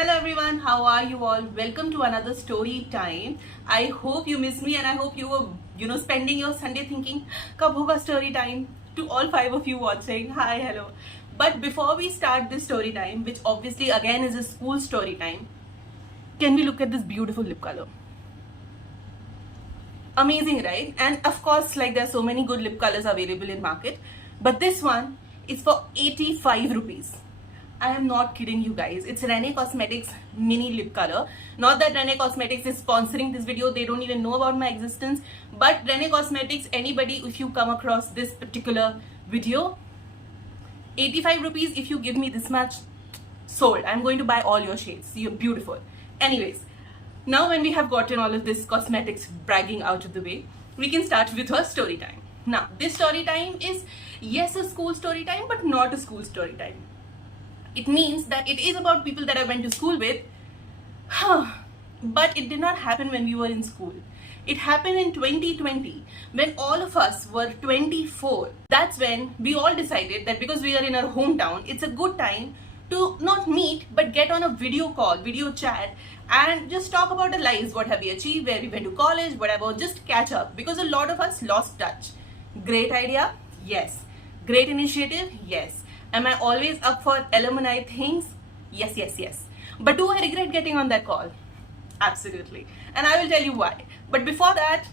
Hello everyone, how are you all? Welcome to another story time. I hope you miss me and I hope you were, spending your Sunday thinking, kab hoga story time? To all five of you watching, hi, hello. But before we start this story time, which obviously again is a school story time, can we look at this beautiful lip color? Amazing, right? And of course, like there are so many good lip colors available in market, but this one is for 85 rupees. I am not kidding you guys. It's Rene Cosmetics mini lip color. Not that Rene Cosmetics is sponsoring this video. They don't even know about my existence. But Rene Cosmetics, anybody, if you come across this particular video, 85 rupees, if you give me this much, sold. I'm going to buy all your shades. You're beautiful. Anyways, now when we have gotten all of this cosmetics bragging out of the way, we can start with our story time. Now, this story time is, yes, a school story time, but not a school story time. It means that it is about people that I went to school with, but it did not happen when we were in school. It happened in 2020 when all of us were 24. That's when we all decided that because we are in our hometown, it's a good time to not meet but get on a video call, video chat, and just talk about our lives, what have we achieved, where we went to college, whatever, just catch up because a lot of us lost touch. Great idea? Yes. Great initiative? Yes. Am I always up for alumni things? Yes, yes, yes. But do I regret getting on that call? Absolutely. And I will tell you why. But before that,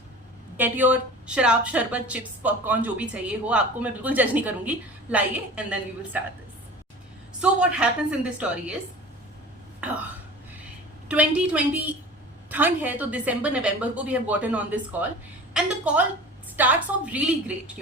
get your शराब, शरबत, chips, popcorn, जो भी चाहिए हो, आपको मैं बिल्कुल जज नहीं करूंगी, लाइए, and then we will start this. So what happens in this story is, 2020 ठंड है तो दिसंबर नवंबर को we have gotten on this call, and the call starts off really great.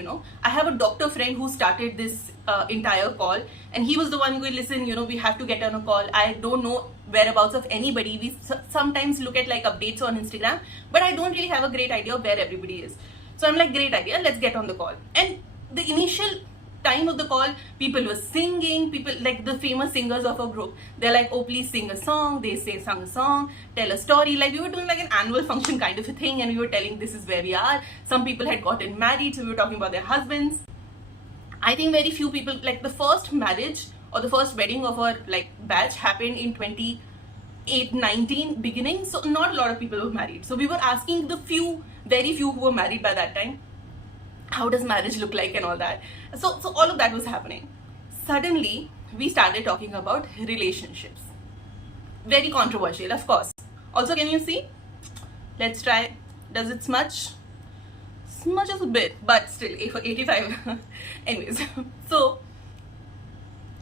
I have a doctor friend who started this entire call, and he was the one who would listen, we have to get on a call. I don't know whereabouts of anybody. We sometimes look at like updates on Instagram, but I don't really have a great idea of where everybody is. So I'm like, great idea, let's get on the call. And the initial time of the call, people were singing, people like the famous singers of a group, they're like, oh please sing a song, they say sing a song, tell a story, like we were doing like an annual function kind of a thing, and we were telling this is where we are. Some people had gotten married, so we were talking about their husbands. I think very few people, like the first marriage or the first wedding of our like batch happened in 2019 beginning, so not a lot of people were married. So we were asking the very few who were married by that time, how does marriage look like and all that. So all of that was happening. Suddenly, we started talking about relationships. Very controversial, of course. Also, can you see? Let's try. Does it smudge? Smudges a bit, but still, 85. Anyways, so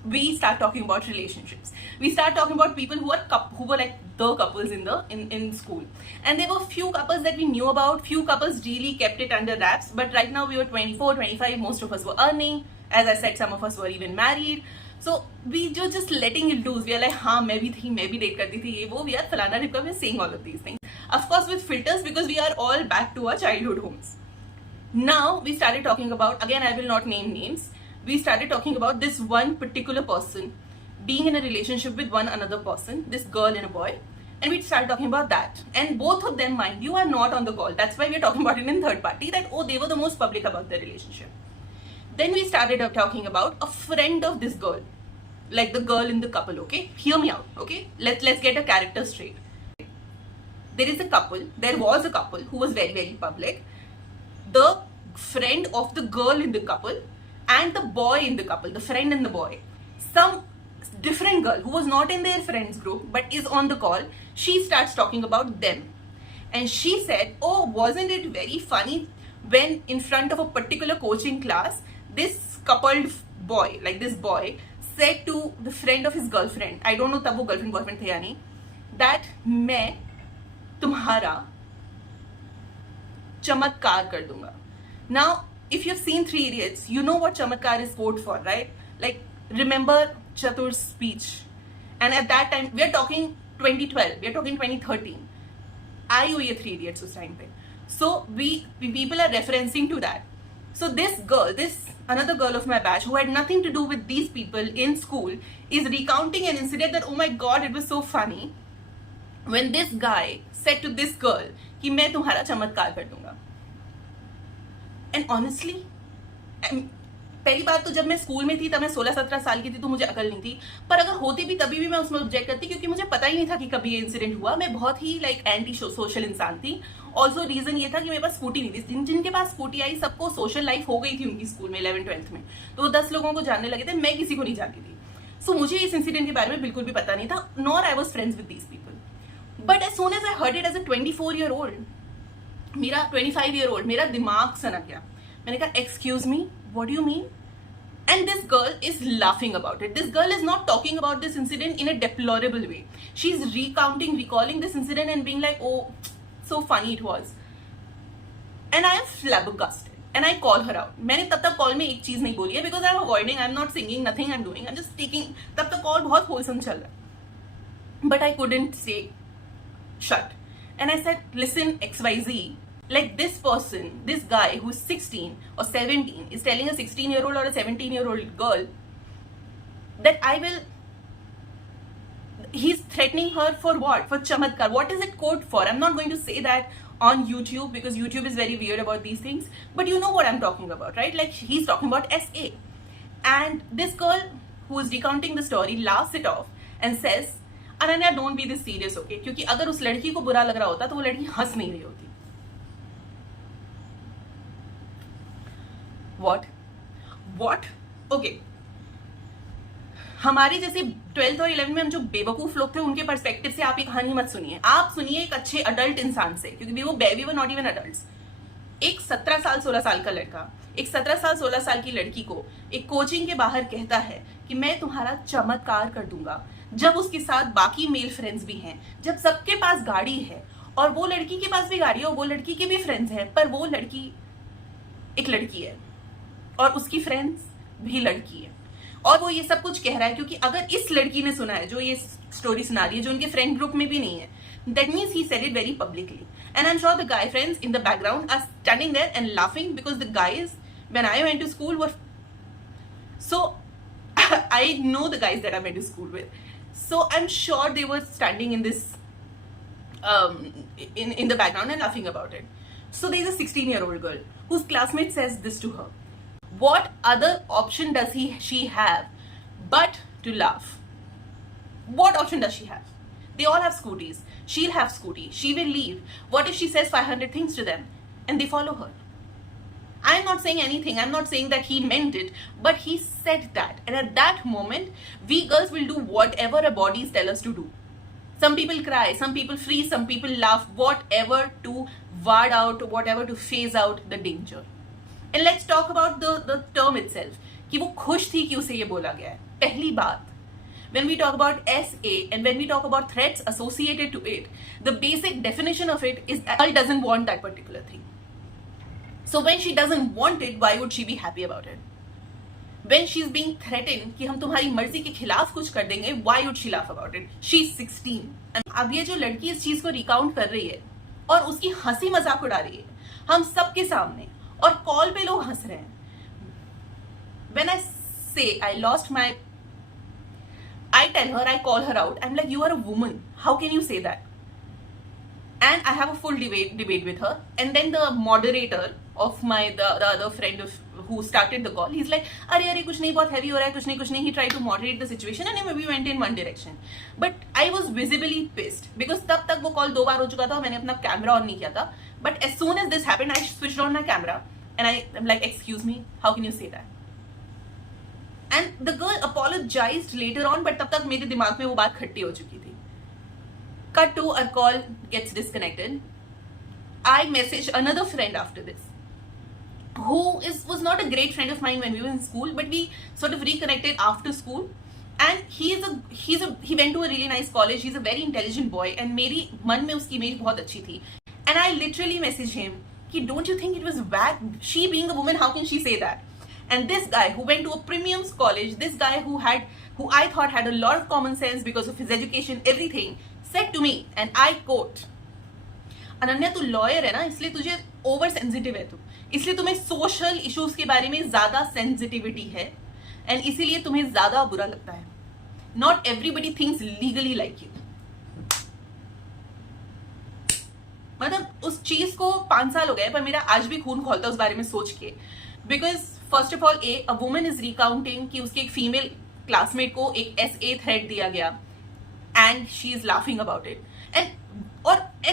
we start talking about relationships. We start talking about people who were like the couples in school, and there were few couples that we knew about. Few couples really kept it under wraps, but right now we were 24, 25. Most of us were earning. As I said, some of us were even married. So we were just letting it loose. We are like, हाँ मैं भी date करती थी ये वो. We are फलाना ढिपका. We are saying all of these things, of course with filters, because we are all back to our childhood homes. Now we started talking about, again I will not name names, we started talking about this one particular person being in a relationship with one another person, this girl and a boy, and we started talking about that. And both of them, mind you, are not on the call. That's why we're talking about it in third party, that oh, they were the most public about their relationship. Then we started talking about a friend of this girl, like the girl in the couple. Okay, hear me out. Okay, let's get a character straight. There was a couple who was very, very public. The friend of the girl in the couple and the boy in the couple, the friend and the boy, some different girl who was not in their friends group but is on the call, she starts talking about them. And she said, oh, wasn't it very funny when in front of a particular coaching class, this coupled boy, like this boy, said to the friend of his girlfriend, I don't know tab wo girlfriend boyfriend the ya nahi, that मैं तुम्हारा चमत्कार कर दूंगा. Now, if you've seen 3 Idiots, you know what chamatkar is code for, right? Like, remember Chatur's speech. And at that time, we are talking 2012, we are talking 2013. आई हुई है 3 Idiots उस time पे. So, people are referencing to that. So, this another girl of my batch who had nothing to do with these people in school is recounting an incident that, oh my god, it was so funny when this guy said to this girl कि मैं तुम्हारा चमत्कार कर दूंगा. And honestly, पहली बात तो जब मैं स्कूल में थी तब मैं 16-17 साल की थी तो मुझे अकल नहीं थी, पर अगर होती भी तभी भी मैं उसमें ऑब्जेक्ट करती क्योंकि मुझे पता पता ही नहीं था कि कभी ये इंसिडेंट हुआ. मैं बहुत ही लाइक एंटी सोशल इंसान थी. ऑल्सो रीजन ये था कि मेरे पास स्कूटी नहीं थी. जिनके पास स्कूटी आई सबको सोशल लाइफ हो गई थी उनकी स्कूल में 11th-12th में, तो 10 लोगों को जानने लगे थे, मैं किसी को नहीं जानती थी. सो मुझे इस इंसिडेंट के बारे में बिल्कुल भी पता नहीं था, nor I was friends with these people. But as soon as I heard it as a 24-year-old, मेरा 25-year-old, मेरा दिमाग सनक गया. मैंने कहा excuse me, what do you mean? And this girl is laughing about it. This girl is not talking about this incident in a deplorable way. She's recalling this incident and being like, oh, so funny it was. And I am flabbergasted. And I call her out. मैंने तब तक call में एक चीज नहीं बोली है because I'm avoiding, I'm not singing, nothing I'm doing. I'm just taking. तब तक कॉल बहुत wholesome चल रहा है. But I couldn't say shut. And I said, listen, XYZ. Like this person, this guy who's 16 or 17 is telling a 16-year-old or a 17-year-old girl that he's threatening her for what? For chamatkar. What is it code for? I'm not going to say that on YouTube because YouTube is very weird about these things, but you know what I'm talking about, right? Like he's talking about SA. And this girl who is recounting the story laughs it off and says, Ananya, don't be this serious, okay? क्योंकि अगर उस लड़की को बुरा लग रहा होता तो वो लड़की हंस नहीं रही होती. What? Okay. हमारे जैसे 12th और 11th में हम जो बेवकूफ लोग थे उनके पर्सपेक्टिव से आप ये कहानी मत सुनिए. आप सुनिए एक अच्छे अडल्ट इंसान से, क्योंकि वो baby were not even adults. एक 17 साल 16 साल का लड़का एक 17 साल 16 साल की लड़की को एक कोचिंग के बाहर कहता है कि मैं तुम्हारा चमत्कार कर दूंगा, जब उसके साथ बाकी मेल फ्रेंड्स भी हैं, जब सबके पास गाड़ी है और वो लड़की के पास भी गाड़ी है और वो लड़की के भी फ्रेंड्स हैं, पर वो लड़की एक लड़की है और उसकी फ्रेंड्स भी लड़की है. और वो ये सब कुछ कह रहा है क्योंकि अगर इस लड़की ने सुना है जो ये स्टोरी सुना रही है, जो उनके फ्रेंड ग्रुप में भी नहीं है, that means he said it very publicly. And I'm sure the guy friends in the background are standing there and laughing because the guys, when I went to school, were so I know the guys that I went to school with, so I'm sure they were standing in this in the background and laughing about it. So there is a 16-year-old girl whose classmate says this to her. What other option does she have but to laugh? What option does she have? They all have scooties. She'll have scooty. She will leave. What if she says 500 things to them and they follow her? I'm not saying anything. I'm not saying that he meant it, but he said that. And at that moment, we girls will do whatever our bodies tell us to do. Some people cry, some people freeze, some people laugh, whatever to ward out, whatever to phase out the danger. And let's talk about the term itself. कि वो खुश थी कि उसे ये बोला गया है. पहली बात, when we talk about SA and when we talk about threats associated to it, the basic definition of it is that girl doesn't want that particular thing. So when she doesn't want it, why would she be happy about it? When she's being threatened कि हम तुम्हारी मर्जी के खिलाफ कुछ कर देंगे, why would she laugh about it? She's 16. अब ये जो लड़की इस चीज को रिकाउंट कर रही है और उसकी हंसी मजाक उड़ा रही है हम सबके सामने, और कॉल पे लोग हंस रहे हैं. When I say I lost my, I tell her, I call her out. I'm like, you are a woman. How can you say that? And I have a full debate with her. And then the moderator of the other friend who started the call, he's like, अरे कुछ नहीं, बहुत heavy हो रहा है, कुछ नहीं. He tried to moderate the situation and we went in one direction. But I was visibly pissed because तब तक वो कॉल 2 बार हो चुका था और मैंने अपना कैमरा ऑन नहीं किया था. But as soon as this happened, I switched on my camera and I'm like, excuse me, how can you say that? And the girl apologized later on, but तब तक मेरे दिमाग में वो बात खट्टी हो चुकी थी. Cut to, our call gets disconnected. I messaged another friend after this, who was not a great friend of mine when we were in school, but we sort of reconnected after school. And he went to a really nice college. He's a very intelligent boy, and मेरी मन में उसकी image बहुत अच्छी थी. And I literally messaged him, कि don't you think it was whack? She being a woman, how can she say that? And this guy who went to a premium college, this guy who I thought had a lot of common sense because of his education, everything, said to me, and I quote, Ananya तू lawyer है ना, इसलिए तुझे over sensitive है, तू इसलिए तुम्हें social issues के बारे में ज्यादा सेंसिटिविटी है एंड इसीलिए तुम्हें ज्यादा बुरा लगता है. Not everybody thinks legally like you. मतलब उस चीज को 5 साल हो गए पर मेरा आज भी खून खोलता है उस बारे में सोच के. Because first of all a woman is recounting कि उसके एक फीमेल क्लासमेट को एक SA थ्रेट दिया गया and she is laughing about it. And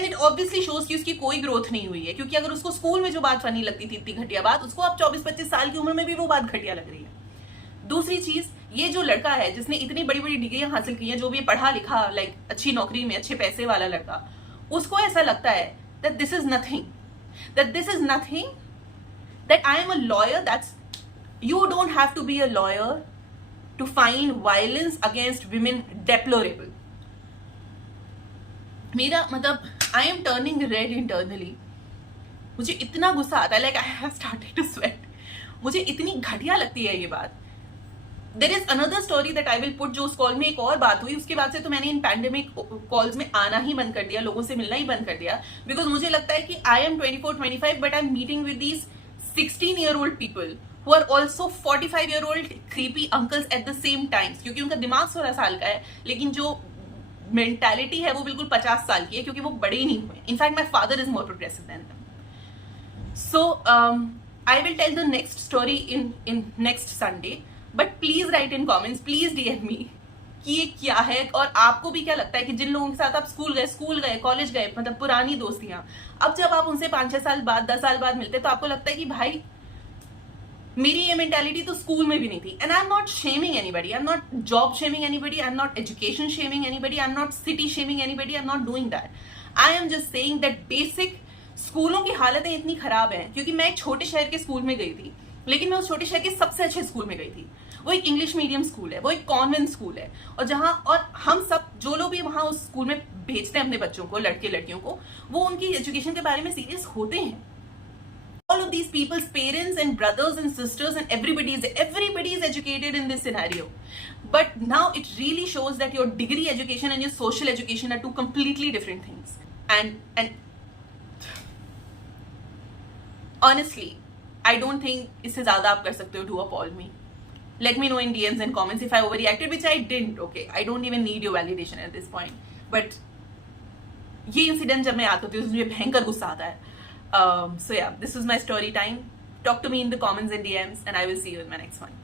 it obviously shows कि उसकी कोई ग्रोथ नहीं हुई है, क्योंकि अगर उसको स्कूल में जो बात फनी लगती थी, इतनी घटिया बात, उसको अब 24-25 साल की उम्र में भी वो बात घटिया लग रही है। दूसरी चीज, ये जो लड़का है जिसने इतनी बड़ी बड़ी डिग्रियां हासिल की हैं, जो भी पढ़ा लिखा, लाइक अच्छी नौकरी में अच्छे पैसे वाला लड़का, उसको ऐसा लगता है that this is nothing, that I am a lawyer. You don't have to be a lawyer to find violence against women deplorable. मेरा मतलब, I am turning red internally. मुझे इतना गुस्सा आता है, like I have started to sweat. मुझे इतनी घटिया लगती है ये बात. There is another story that I will put, जो उस कॉल में एक और बात हुई, उसके बाद से तो मैंने इन पैंडेमिक कॉल्स में आना ही बंद कर दिया, लोगों से मिलना ही बंद कर दिया, बिकॉज मुझे लगता है कि I am 24-25 but I am meeting with these 16-year-old people who are also 45-year-old creepy uncles at the same time, क्योंकि उनका दिमाग 16 साल का है, लेकिन जो मेंटालिटी है वो बिल्कुल 50 साल की है, क्योंकि वो बड़े ही नहीं हुए. In fact my father is more progressive than them. So I will tell the next story in next Sunday, but please write in comments, please DM me कि ये क्या है, और आपको भी क्या लगता है कि जिन लोगों के साथ आप स्कूल गए, कॉलेज गए, मतलब पुरानी दोस्तियां, अब जब आप उनसे 5-6 साल बाद, 10 साल बाद मिलते तो आपको लगता है कि भाई मेरी ये मेंटालिटी तो स्कूल में भी नहीं थी. And I am not shaming anybody, I am not job shaming anybody, I am not education shaming anybody, I am not city shaming anybody, I am not doing that. I am just saying that basic स्कूलों की हालतें इतनी खराब हैं, क्योंकि मैं एक छोटे शहर के स्कूल में गई थी, लेकिन मैं उस छोटे शहर के सबसे अच्छे स्कूल में गई थी. वो एक इंग्लिश मीडियम स्कूल है, वो एक कॉन्वेंट स्कूल है, और हम सब जो लोग भी वहां उस स्कूल में भेजते हैं अपने बच्चों को, लड़के लड़कियों को, वो उनकी एजुकेशन के बारे में सीरियस होते हैं. All of these people's parents and brothers and sisters and everybody is educated in this scenario. But now it really shows that your degree education and your social education are two completely different things. And honestly, I don't think इससे ज़्यादा आप कर सकते हो to appall me. Let me know in DMs and comments if I overreacted, which I didn't. Okay, I don't even need your validation at this point. But ये incident जब मैं याद करती हूँ, मुझे भयंकर गुस्सा आता है. So yeah, this was my story time. Talk to me in the comments and DMs, and I will see you in my next one.